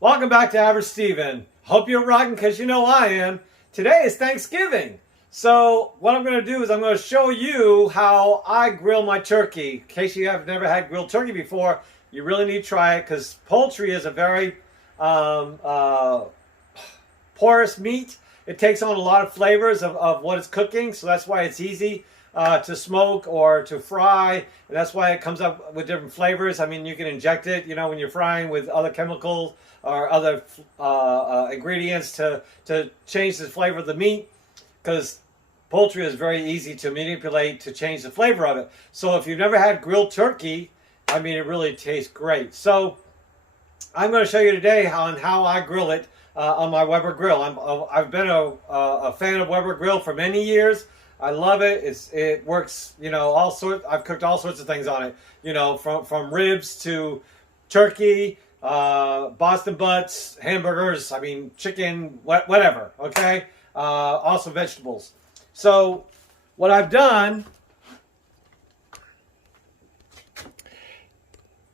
Welcome back to Average Steven. Hope you're rocking because you know I am. Today is Thanksgiving. So what I'm going to do is I'm going to show you how I grill my turkey. In case you have never had grilled turkey before, you really need to try it because poultry is a very porous meat. It takes on a lot of flavors of what it's cooking, so that's why it's easy to smoke or to fry, and that's why it comes up with different flavors. I mean, you can inject it, you know, when you're frying with other chemicals or other ingredients to change the flavor of the meat, because poultry is very easy to manipulate to change the flavor of it. So if you've never had grilled turkey, I mean, it really tastes great. So I'm going to show you today how I grill it on my Weber grill. I've been a fan of Weber grill for many years. I love it. It works, you know, all sorts. I've cooked all sorts of things on it, you know, from ribs to turkey, Boston butts, hamburgers. I mean, chicken, whatever. Okay, also vegetables. So what I've done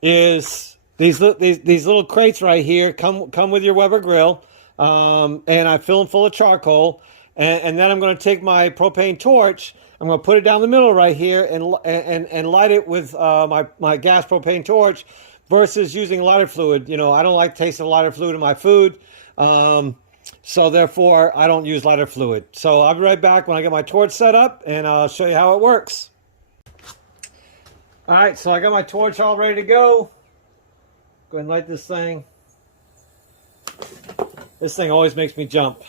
is these little crates right here come with your Weber grill, and I fill them full of charcoal. And then I'm going to take my propane torch. I'm going to put it down the middle right here and light it with my gas propane torch versus using lighter fluid. You know, I don't like the taste of lighter fluid in my food. So therefore, I don't use lighter fluid. So I'll be right back when I get my torch set up and I'll show you how it works. All right, so I got my torch all ready to go. Go ahead and light this thing. This thing always makes me jump.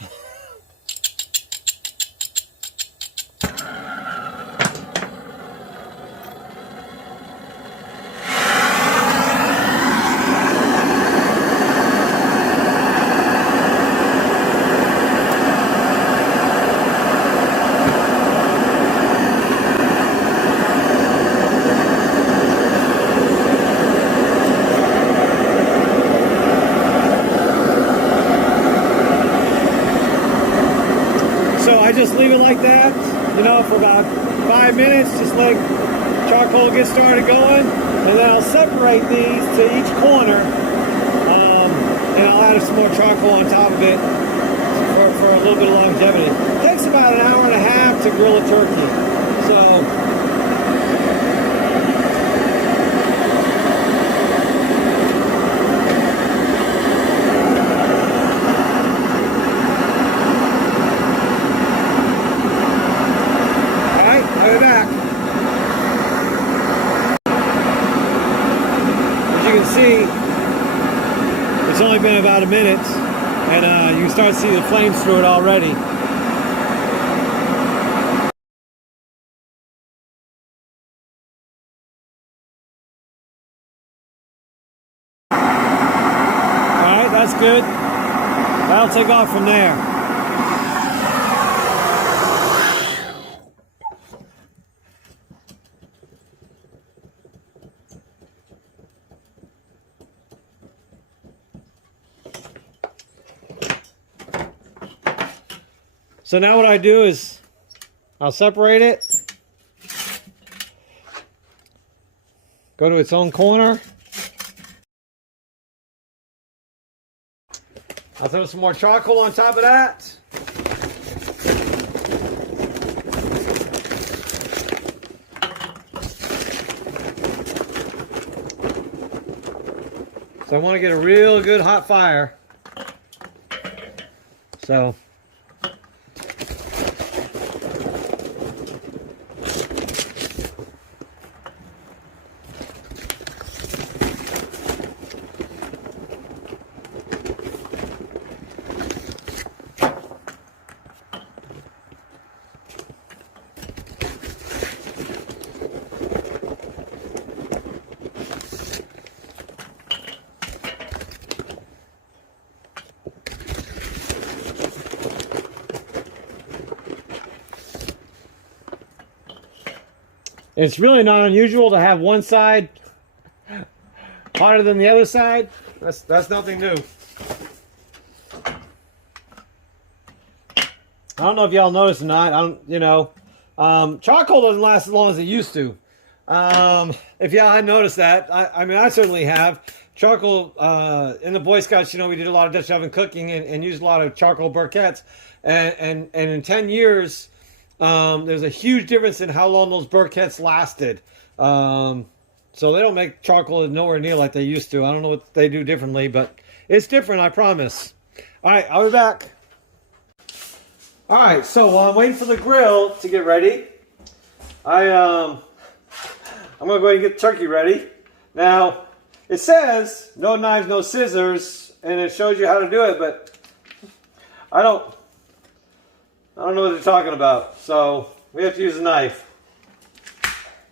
I just leave it like that, you know, for about 5 minutes. Just let charcoal get started going, and then I'll separate these to each corner, and I'll add some more charcoal on top of it for a little bit of longevity. It takes about an hour and a half to grill a turkey, so. See, it's only been about a minute, and you can start to see the flames through it already. Alright, that's good. That'll take off from there. So now what I do is I'll separate it, go to its own corner. I'll throw some more charcoal on top of that. So I want to get a real good hot fire. So it's really not unusual to have one side hotter than the other side. That's nothing new. I don't know if y'all noticed or not. Charcoal doesn't last as long as it used to. If y'all had noticed that, I mean, I certainly have. charcoal in the Boy Scouts. You know, we did a lot of Dutch oven cooking and used a lot of charcoal briquettes. And in 10 years, there's a huge difference in how long those briquettes lasted. So they don't make charcoal nowhere near like they used to. I don't know what they do differently, but it's different, I promise. All right, I'll be back. All right, so while I'm waiting for the grill to get ready, I'm gonna go ahead and get the turkey ready. Now, it says no knives, no scissors, and it shows you how to do it, but I don't know what they're talking about. So we have to use a knife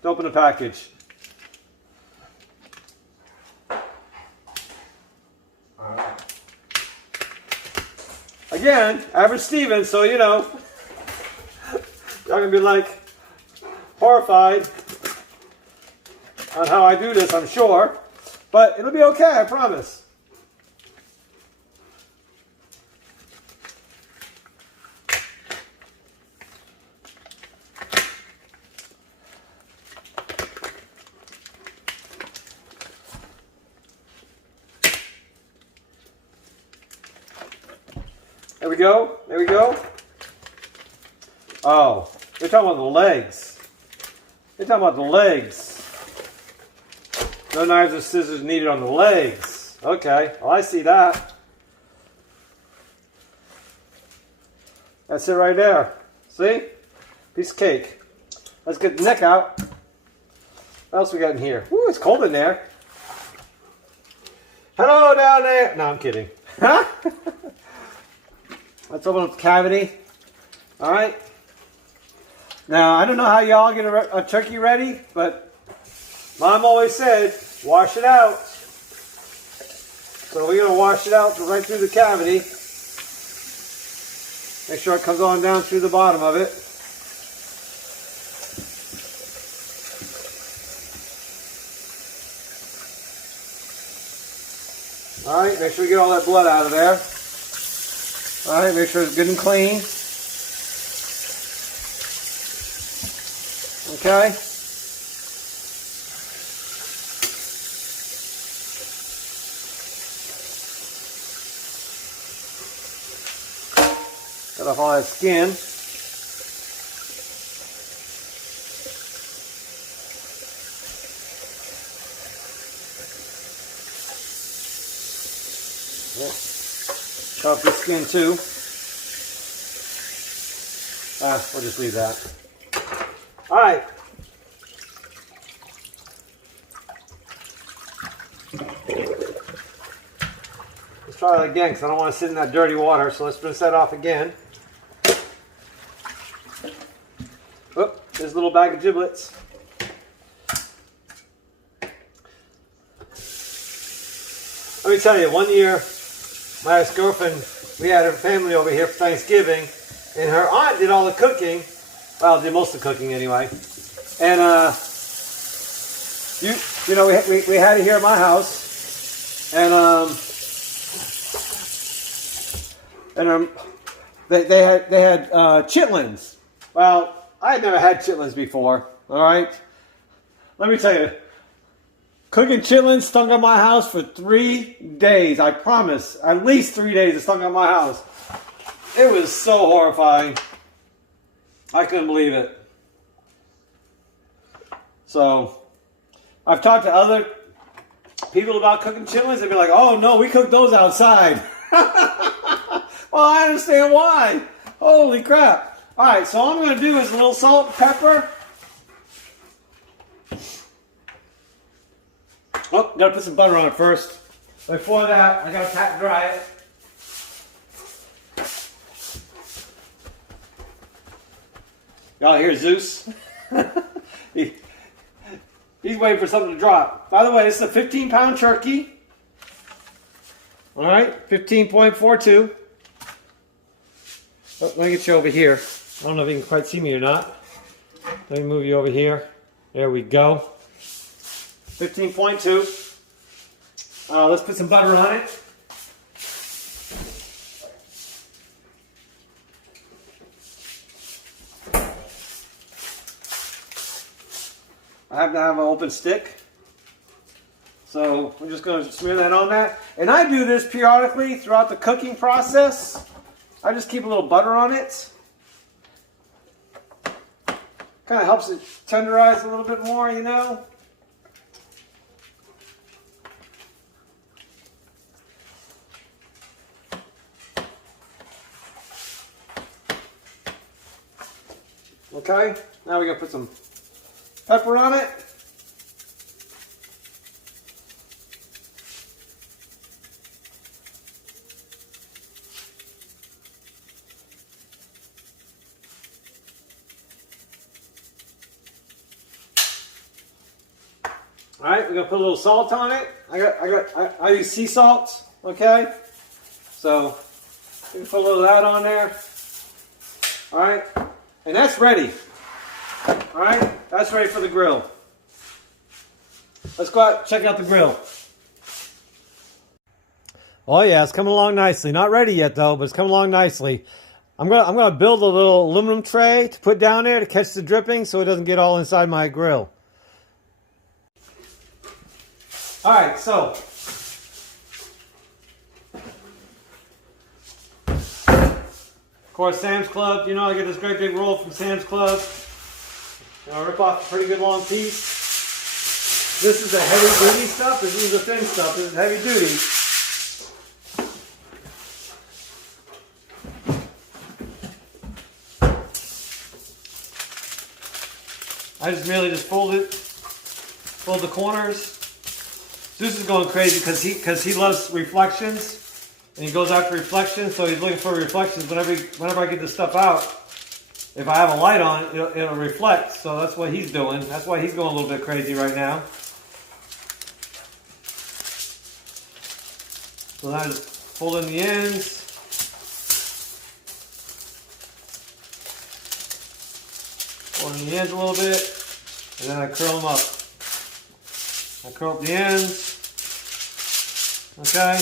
to open the package. Again, average Steven, so you know, y'all gonna be like horrified on how I do this, I'm sure, but it'll be okay, I promise. There we go. There we go. Oh, they're talking about the legs. They're talking about the legs. No knives or scissors needed on the legs. Okay, well, I see that. That's it right there. See? Piece of cake. Let's get the neck out. What else we got in here? Ooh, it's cold in there. Hello down there. No, I'm kidding. Huh? Let's open up the cavity. All right. Now, I don't know how y'all get a turkey ready, but Mom always said, wash it out. So we're going to wash it out right through the cavity. Make sure it comes on down through the bottom of it. All right, make sure we get all that blood out of there. All right, make sure it's good and clean. Okay. Cut off all that skin. Cut off the skin too. We'll just leave that. All right. Let's try that again because I don't want to sit in that dirty water. So let's rinse that off again. Oop, there's a little bag of giblets. Let me tell you, one year, my ex-girlfriend, we had her family over here for Thanksgiving, and her aunt did all the cooking. Well, did most of the cooking anyway. And you know, we had it here at my house, and they had chitlins. Well, I had never had chitlins before. All right, let me tell you, cooking chitlins stunk at my house for 3 days. I promise, at least 3 days it stunk at my house. It was so horrifying. I couldn't believe it. So, I've talked to other people about cooking chitlins. They'd be like, oh no, we cook those outside. Well, I understand why. Holy crap. All right, so all I'm going to do is a little salt and pepper. Oh, got to put some butter on it first. Before that, I got to pat dry it. Y'all hear Zeus? He's waiting for something to drop. By the way, this is a 15-pound turkey. All right, 15.42. Oh, let me get you over here. I don't know if you can quite see me or not. Let me move you over here. There we go. 15.2. Let's put some butter on it. I have to have an open stick. So I'm just going to smear that on that. And I do this periodically throughout the cooking process. I just keep a little butter on it. Kind of helps it tenderize a little bit more, you know. Okay, now we're going to put some pepper on it. All right, we're gonna put a little salt on it. I use sea salt. Okay, so we can put a little of that on there. All right, and that's ready. All right, that's ready for the grill. Let's go out and check out the grill. Oh yeah, it's coming along nicely. Not ready yet though, but it's coming along nicely. I'm gonna build a little aluminum tray to put down there to catch the dripping so it doesn't get all inside my grill. All right, so of course Sam's Club. You know, I get this great big roll from Sam's Club. I rip off a pretty good long piece. This is the heavy duty stuff. This is the thin stuff. This is heavy duty. I just merely fold the corners. Zeus is going crazy because he loves reflections, and he goes after reflections. So he's looking for reflections. Whenever I get this stuff out, if I have a light on, it'll reflect. So that's what he's doing. That's why he's going a little bit crazy right now. So now I just fold in the ends. Fold in the ends a little bit, and then I curl them up. I curl up the ends. Okay.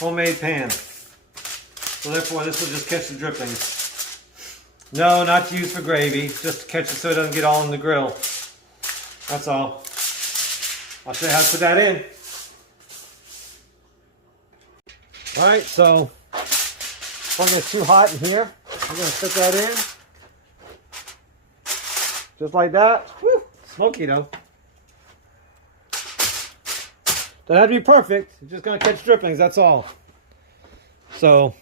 Homemade pan. So therefore this will just catch the drippings. No, not to use for gravy. Just to catch it so it doesn't get all in the grill. That's all. I'll show you how to put that in. Alright, so if it gets too hot in here, I'm going to put that in. Just like that. Woo! Smoky though. Doesn't have to be perfect. It's just going to catch drippings, that's all. So,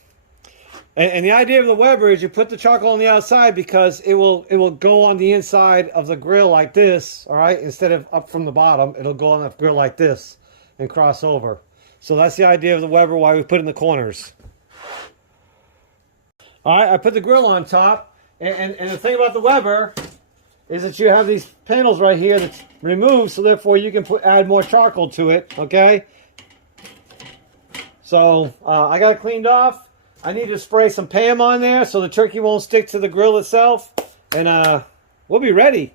and the idea of the Weber is you put the charcoal on the outside because it will go on the inside of the grill like this, all right? Instead of up from the bottom, it'll go on the grill like this and cross over. So that's the idea of the Weber, why we put it in the corners. All right, I put the grill on top, and the thing about the Weber is that you have these panels right here that's removed, so therefore you can add more charcoal to it, okay? So I got it cleaned off. I need to spray some Pam on there so the turkey won't stick to the grill itself, and we'll be ready.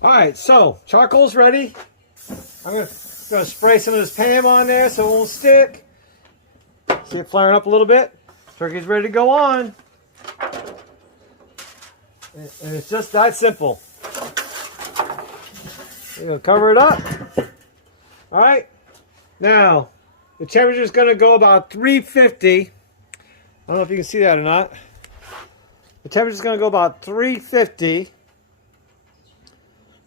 All right, so charcoal's ready. I'm gonna spray some of this Pam on there so it won't stick. See it flaring up a little bit. Turkey's ready to go on. And it's just that simple. You're gonna cover it up. All right. Now, the temperature is gonna go about 350. I don't know if you can see that or not. The temperature is gonna go about 350.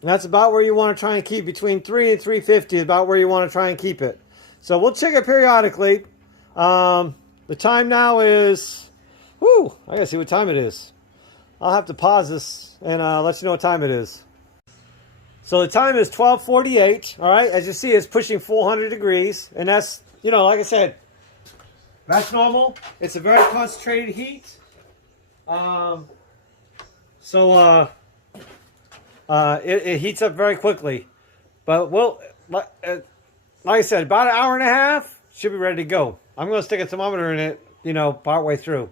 And that's about where you want to try and keep, between 3 and 350 is about where you want to try and keep it. So we'll check it periodically. The time now is, I gotta see what time it is. I'll have to pause this and let you know what time it is. So the time is 12:48. All right, as you see, it's pushing 400 degrees, and that's, like I said, that's normal. It's a very concentrated heat. It heats up very quickly, but like I said, about an hour and a half should be ready to go. I'm going to stick a thermometer in it, part way through.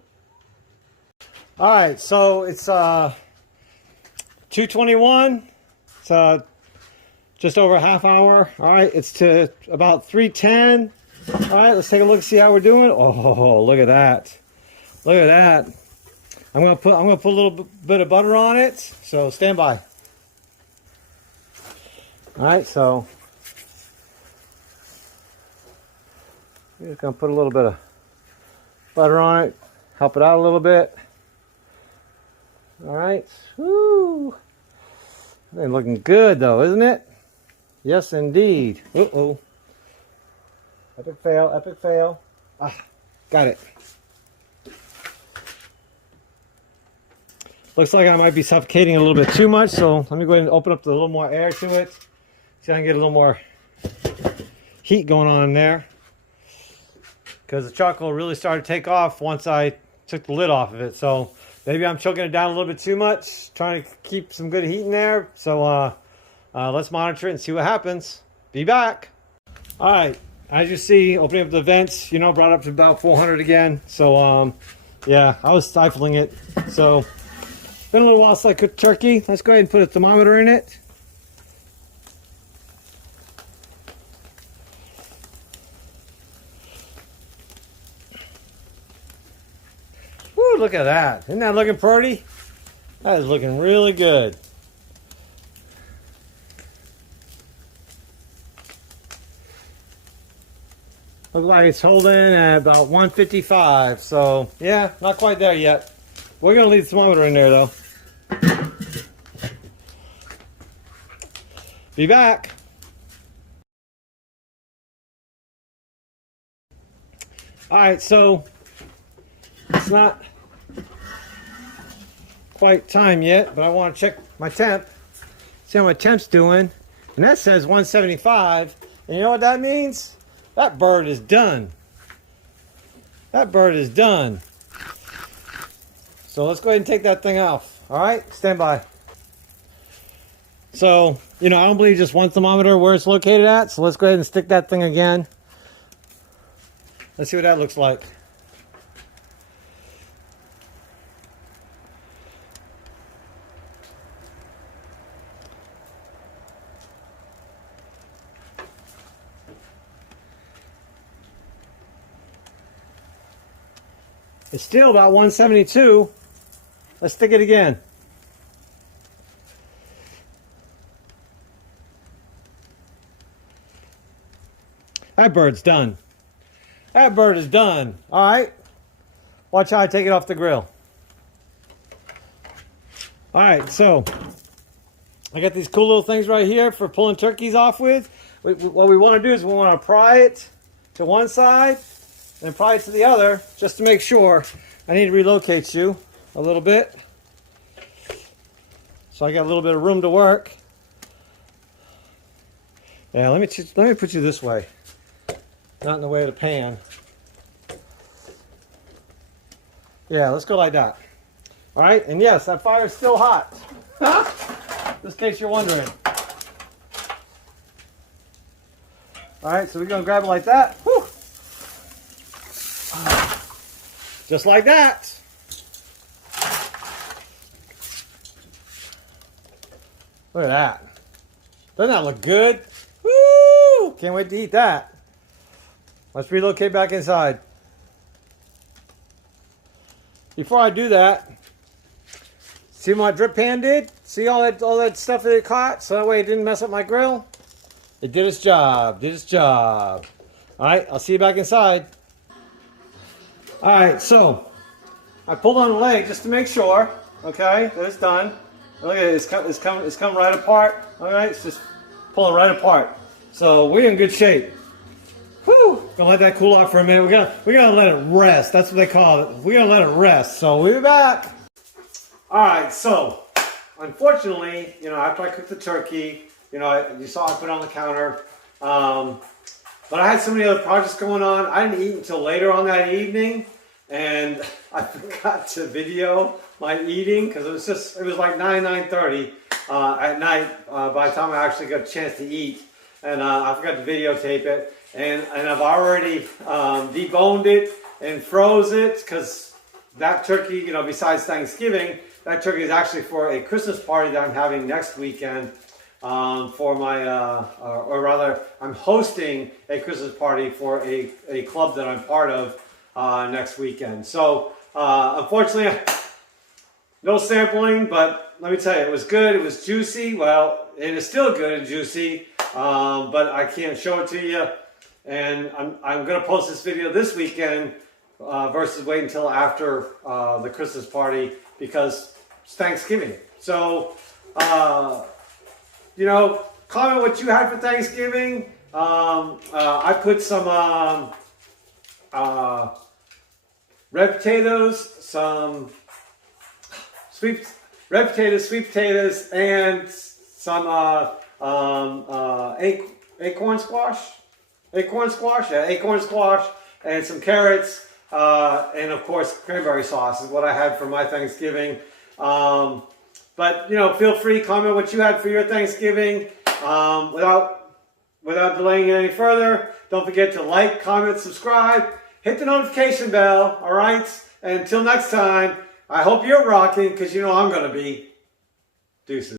All right, so it's 2:21. It's just over a half hour. All right, it's to about 3:10. All right, let's take a look, see how we're doing. Oh, look at that. Look at that. I'm gonna put a little bit of butter on it. So stand by. All right, so I'm just gonna put a little bit of butter on it, help it out a little bit. All right, woo. They're looking good though, isn't it? Yes, indeed. Uh-oh. Epic fail, epic fail. Ah, got it. Looks like I might be suffocating a little bit too much, so let me go ahead and open up a little more air to it. See if I can get a little more heat going on in there. Because the charcoal really started to take off once I took the lid off of it. So maybe I'm choking it down a little bit too much, trying to keep some good heat in there. So let's monitor it and see what happens. Be back. All right, as you see, opening up the vents, brought up to about 400 again. So yeah, I was stifling it. So been a little while since I cooked turkey. Let's go ahead and put a thermometer in it. Woo, look at that. Isn't that looking pretty? That is looking really good. Looks like it's holding at about 155. So yeah, not quite there yet. We're gonna leave the thermometer in there though. Be back. All right, so it's not quite time yet, but I want to check my temp, see how my temp's doing, and that says 175. And you know what that means? That bird is done. That bird is done. So let's go ahead and take that thing off. All right, stand by. So, I don't believe just one thermometer where it's located at. So let's go ahead and stick that thing again. Let's see what that looks like. It's still about 172. Let's stick it again. That bird's done. That bird is done. All right. Watch how I take it off the grill. All right, so I got these cool little things right here for pulling turkeys off with. What we want to do is we want to pry it to one side and pry it to the other just to make sure. I need to relocate you a little bit. So I got a little bit of room to work. Yeah, let me put you this way. Not in the way of the pan. Yeah, let's go like that. All right, and yes, that fire is still hot. Just in case you're wondering. All right, so we're gonna grab it like that. Whew. Just like that. Look at that. Doesn't that look good? Woo! Can't wait to eat that. Let's relocate back inside. Before I do that, see what my drip pan did? See all that stuff that it caught? So that way it didn't mess up my grill? It did its job. Did its job. All right, I'll see you back inside. All right, so I pulled on the leg just to make sure, okay, that it's done. Look at it, it's coming right apart. All right, it's just pulling right apart. So we're in good shape. Whew, gonna let that cool off for a minute. We're gonna let it rest. That's what they call it. We're gonna let it rest. So we'll be back. All right, so unfortunately, after I cooked the turkey, you saw I put it on the counter. But I had so many other projects going on. I didn't eat until later on that evening, and I forgot to video my eating because it was like 9:30 at night by the time I actually got a chance to eat, and I forgot to videotape it. And I've already deboned it and froze it because that turkey, besides Thanksgiving, that turkey is actually for a Christmas party that I'm having next weekend. for my, or rather, I'm hosting a Christmas party for a club that I'm part of next weekend. So, unfortunately, no sampling, but let me tell you, it was good. It was juicy. Well, it is still good and juicy, but I can't show it to you. And I'm going to post this video this weekend versus wait until after the Christmas party because it's Thanksgiving. So, you know, comment what you had for Thanksgiving. I put some red potatoes, some red potatoes, sweet potatoes, and some acorn squash. Acorn squash, and some carrots, and of course cranberry sauce is what I had for my Thanksgiving. But you know, feel free, comment what you had for your Thanksgiving. Without delaying it any further, don't forget to like, comment, subscribe, hit the notification bell. All right, and until next time, I hope you're rocking because you know I'm gonna be. Deuces.